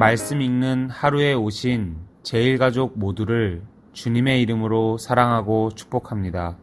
말씀 읽는 하루에 오신 제일가족 모두를 주님의 이름으로 사랑하고 축복합니다.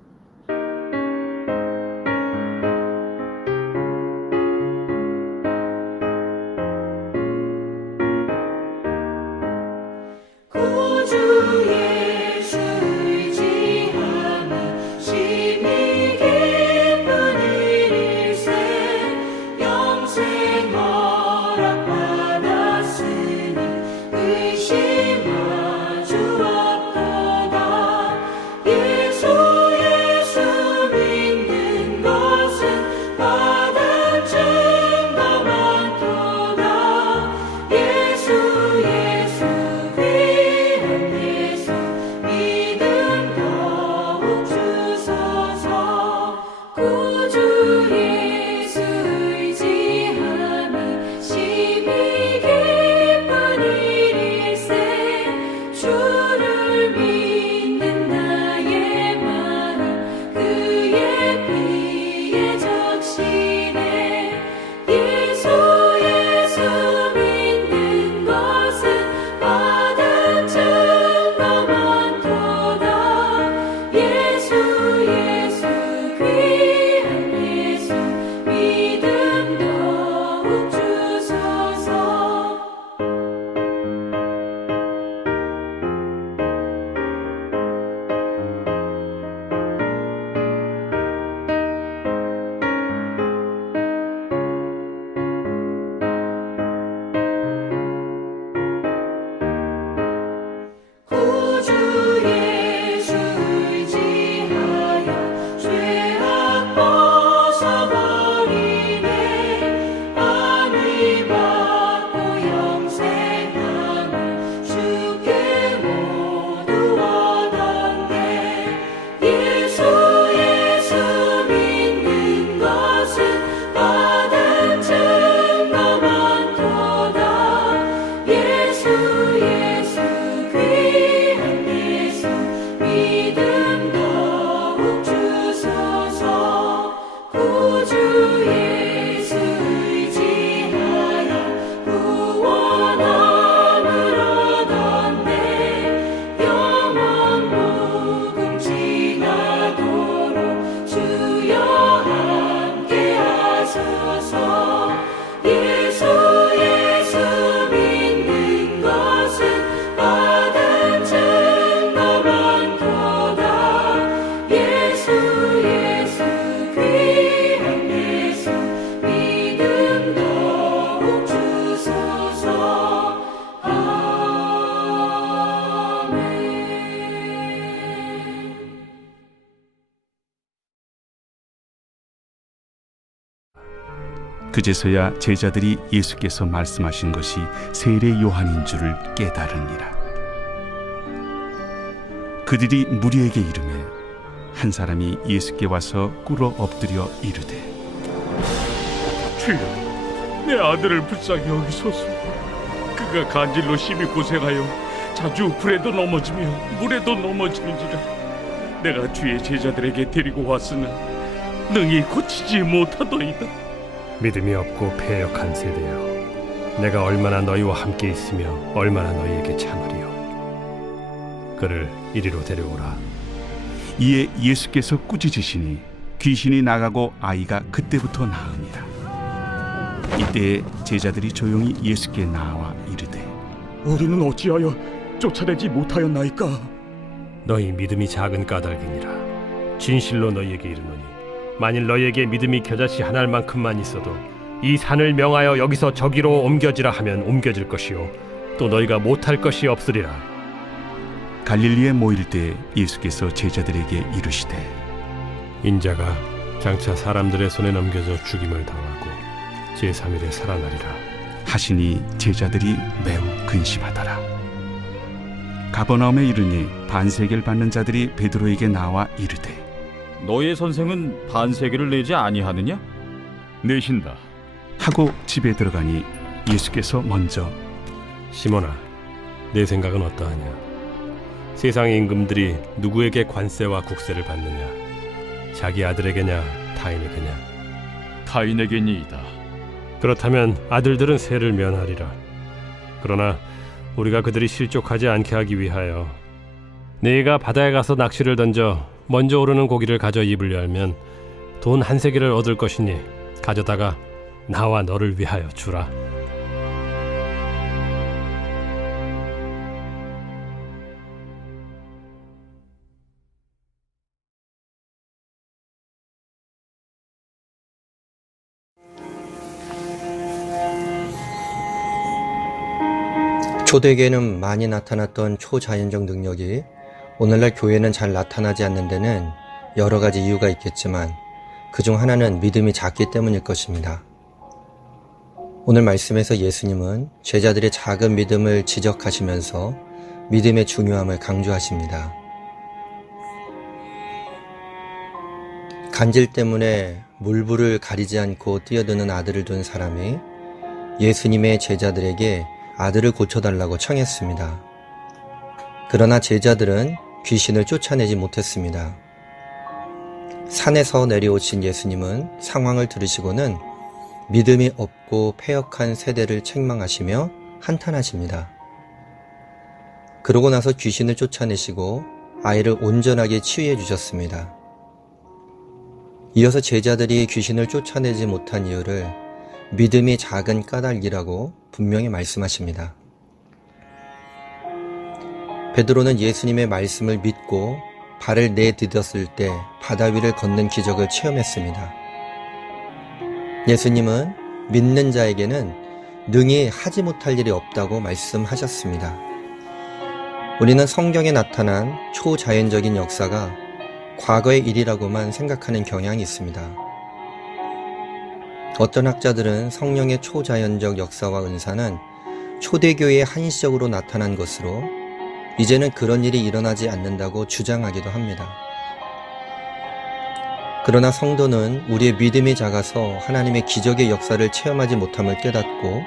그제서야 제자들이 예수께서 말씀하신 것이 세례 요한인 줄을 깨달으니라. 그들이 무리에게 이르매 한 사람이 예수께 와서 꿇어 엎드려 이르되, 주여, 내 아들을 불쌍히 여기소서. 그가 간질로 심히 고생하여 자주 불에도 넘어지며 물에도 넘어지는지라. 내가 주의 제자들에게 데리고 왔으나 능히 고치지 못하더이다. 믿음이 없고 패역한 세대여, 내가 얼마나 너희와 함께 있으며 얼마나 너희에게 참으리요. 그를 이리로 데려오라. 이에 예수께서 꾸짖으시니 귀신이 나가고 아이가 그때부터 나으니라. 이때에 제자들이 조용히 예수께 나와 이르되, 우리는 어찌하여 쫓아내지 못하였나이까? 너희 믿음이 작은 까닭이니라. 진실로 너희에게 이르노니 만일 너희에게 믿음이 겨자씨 한 알만큼만 있어도 이 산을 명하여 여기서 저기로 옮겨지라 하면 옮겨질 것이요 또 너희가 못할 것이 없으리라. 갈릴리에 모일 때 예수께서 제자들에게 이르시되, 인자가 장차 사람들의 손에 넘겨져 죽임을 당하고 제3일에 살아나리라 하시니 제자들이 매우 근심하더라. 가버나움에 이르니 반세계를 받는 자들이 베드로에게 나와 이르되, 너의 선생은 반세계를 내지 아니하느냐? 내신다. 하고 집에 들어가니 예수께서 먼저, 시몬아, 내 생각은 어떠하냐? 세상의 임금들이 누구에게 관세와 국세를 받느냐? 자기 아들에게냐 타인에게냐? 타인에게니이다. 그렇다면 아들들은 세를 면하리라. 그러나 우리가 그들이 실족하지 않게 하기 위하여 네가 바다에 가서 낚시를 던져 먼저 오르는 고기를 가져 입을 열면 돈 한 세겔을 얻을 것이니 가져다가 나와 너를 위하여 주라. 초대교회는 많이 나타났던 초자연적 능력이 오늘날 교회는 잘 나타나지 않는 데는 여러 가지 이유가 있겠지만 그중 하나는 믿음이 작기 때문일 것입니다. 오늘 말씀에서 예수님은 제자들의 작은 믿음을 지적하시면서 믿음의 중요함을 강조하십니다. 간질 때문에 물불을 가리지 않고 뛰어드는 아들을 둔 사람이 예수님의 제자들에게 아들을 고쳐달라고 청했습니다. 그러나 제자들은 귀신을 쫓아내지 못했습니다. 산에서 내려오신 예수님은 상황을 들으시고는 믿음이 없고 패역한 세대를 책망하시며 한탄하십니다. 그러고 나서 귀신을 쫓아내시고 아이를 온전하게 치유해 주셨습니다. 이어서 제자들이 귀신을 쫓아내지 못한 이유를 믿음이 작은 까닭이라고 분명히 말씀하십니다. 베드로는 예수님의 말씀을 믿고 발을 내디뎠을 때 바다 위를 걷는 기적을 체험했습니다. 예수님은 믿는 자에게는 능히 하지 못할 일이 없다고 말씀하셨습니다. 우리는 성경에 나타난 초자연적인 역사가 과거의 일이라고만 생각하는 경향이 있습니다. 어떤 학자들은 성령의 초자연적 역사와 은사는 초대교회에 한시적으로 나타난 것으로 이제는 그런 일이 일어나지 않는다고 주장하기도 합니다. 그러나 성도는 우리의 믿음이 작아서 하나님의 기적의 역사를 체험하지 못함을 깨닫고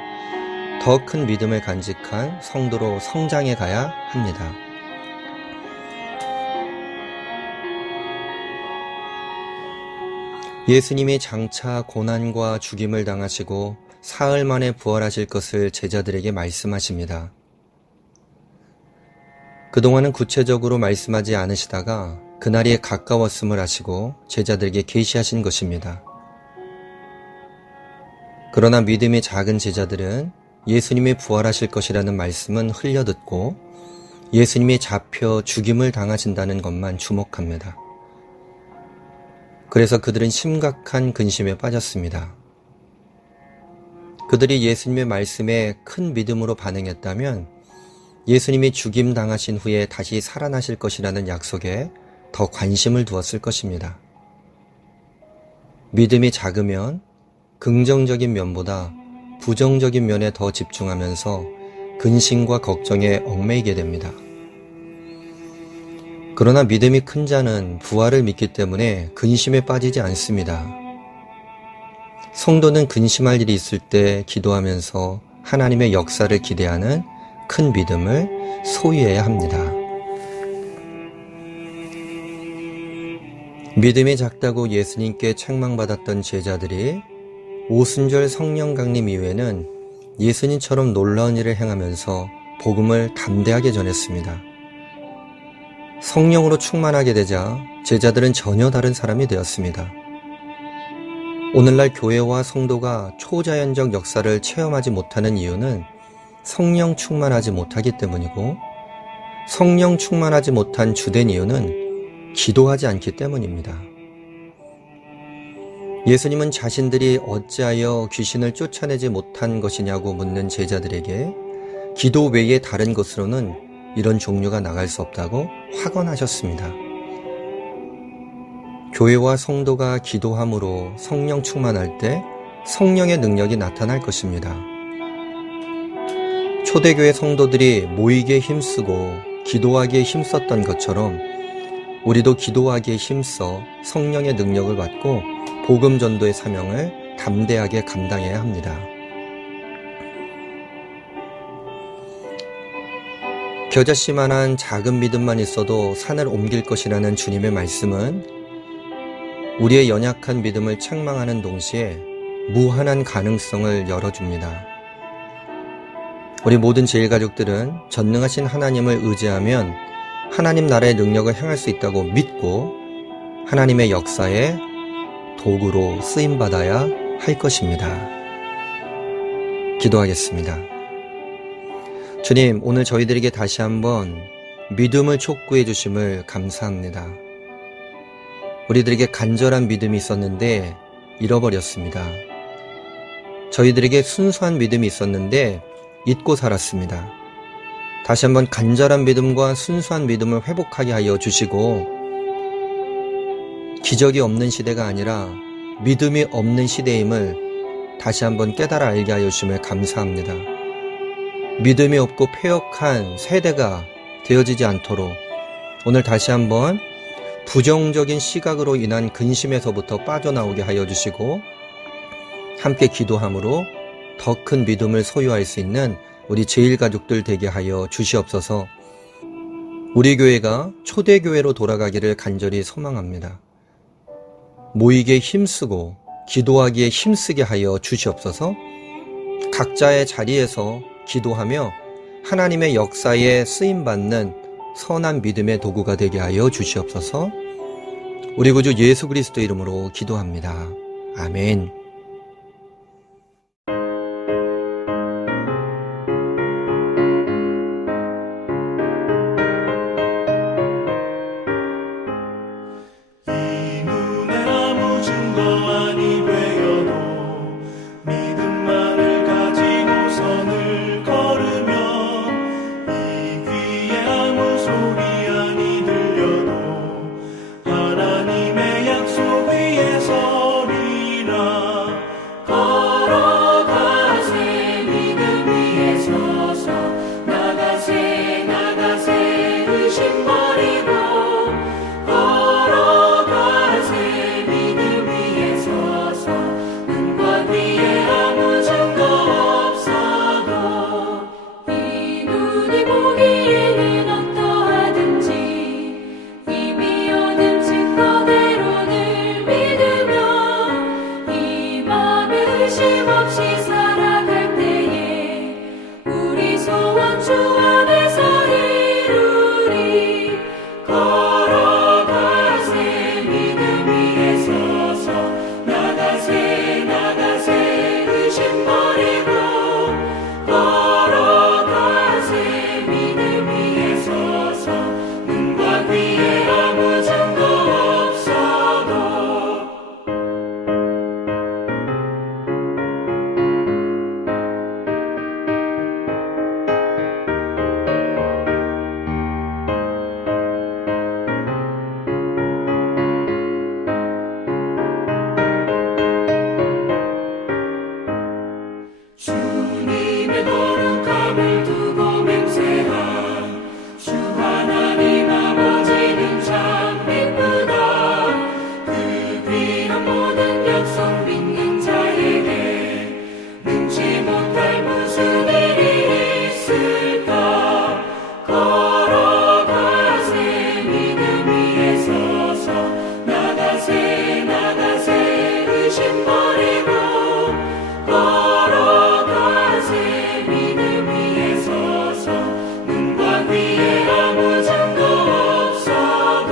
더 큰 믿음을 간직한 성도로 성장해 가야 합니다. 예수님이 장차 고난과 죽임을 당하시고 사흘 만에 부활하실 것을 제자들에게 말씀하십니다. 그동안은 구체적으로 말씀하지 않으시다가 그날이 가까웠음을 아시고 제자들에게 계시하신 것입니다. 그러나 믿음이 작은 제자들은 예수님이 부활하실 것이라는 말씀은 흘려듣고 예수님이 잡혀 죽임을 당하신다는 것만 주목합니다. 그래서 그들은 심각한 근심에 빠졌습니다. 그들이 예수님의 말씀에 큰 믿음으로 반응했다면 예수님이 죽임 당하신 후에 다시 살아나실 것이라는 약속에 더 관심을 두었을 것입니다. 믿음이 작으면 긍정적인 면보다 부정적인 면에 더 집중하면서 근심과 걱정에 얽매이게 됩니다. 그러나 믿음이 큰 자는 부활을 믿기 때문에 근심에 빠지지 않습니다. 성도는 근심할 일이 있을 때 기도하면서 하나님의 역사를 기대하는 큰 믿음을 소유해야 합니다. 믿음이 작다고 예수님께 책망받았던 제자들이 오순절 성령 강림 이후에는 예수님처럼 놀라운 일을 행하면서 복음을 담대하게 전했습니다. 성령으로 충만하게 되자 제자들은 전혀 다른 사람이 되었습니다. 오늘날 교회와 성도가 초자연적 역사를 체험하지 못하는 이유는 성령 충만하지 못하기 때문이고 성령 충만하지 못한 주된 이유는 기도하지 않기 때문입니다. 예수님은 자신들이 어찌하여 귀신을 쫓아내지 못한 것이냐고 묻는 제자들에게 기도 외에 다른 것으로는 이런 종류가 나갈 수 없다고 확언하셨습니다. 교회와 성도가 기도함으로 성령 충만할 때 성령의 능력이 나타날 것입니다. 초대교회 성도들이 모이기에 힘쓰고 기도하기에 힘썼던 것처럼 우리도 기도하기에 힘써 성령의 능력을 받고 복음 전도의 사명을 담대하게 감당해야 합니다. 겨자씨만한 작은 믿음만 있어도 산을 옮길 것이라는 주님의 말씀은 우리의 연약한 믿음을 책망하는 동시에 무한한 가능성을 열어줍니다. 우리 모든 제일가족들은 전능하신 하나님을 의지하면 하나님 나라의 능력을 행할 수 있다고 믿고 하나님의 역사에 도구로 쓰임받아야 할 것입니다. 기도하겠습니다. 주님, 오늘 저희들에게 다시 한번 믿음을 촉구해 주심을 감사합니다. 우리들에게 간절한 믿음이 있었는데 잃어버렸습니다. 저희들에게 순수한 믿음이 있었는데 잊고 살았습니다. 다시 한번 간절한 믿음과 순수한 믿음을 회복하게 하여 주시고 기적이 없는 시대가 아니라 믿음이 없는 시대임을 다시 한번 깨달아 알게 하여 주심을 감사합니다. 믿음이 없고 패역한 세대가 되어지지 않도록 오늘 다시 한번 부정적인 시각으로 인한 근심에서부터 빠져나오게 하여 주시고 함께 기도함으로 더 큰 믿음을 소유할 수 있는 우리 제일가족들 되게 하여 주시옵소서. 우리 교회가 초대교회로 돌아가기를 간절히 소망합니다. 모이기에 힘쓰고 기도하기에 힘쓰게 하여 주시옵소서. 각자의 자리에서 기도하며 하나님의 역사에 쓰임받는 선한 믿음의 도구가 되게 하여 주시옵소서. 우리 구주 예수 그리스도 이름으로 기도합니다. 아멘. 이 눈에 아무 증거 아니 되어도 믿음만을 가지고 선을 걸으면 이 귀에 아무 소리 아니 들려도 하나님의 약속 위에 서리라. 걸어가세 믿음 위에 서서 나가세 나가세 의심 버리고 걸어가세 믿음 위에 서서 눈과 귀에 아무 증거 없어도 이 눈이 보기에는 어떠하든지 이미 얻은 증거대로를 믿으며 이 맘에 의심 없이 살아갈 때에 우리 소원 주 안에서 이루리. 걸어가세 믿음 위에 서서 나가세 나가세 의심 버리고 걸어가세 믿음 위에 서서 눈과 귀에 아무 증거 없어도 주님의 거룩함을 두고 맹세한 주 하나님 아버지는 참 이쁘다. 그 귀한 모든 약속 믿는 자에게 능치 못할 무슨 일이 있을까. 걸어가세 믿음 위에 서서 나가세 나가세 의심 버리고 걸어가세 믿음 위에 서서 눈과 귀에 아무 증거 없어도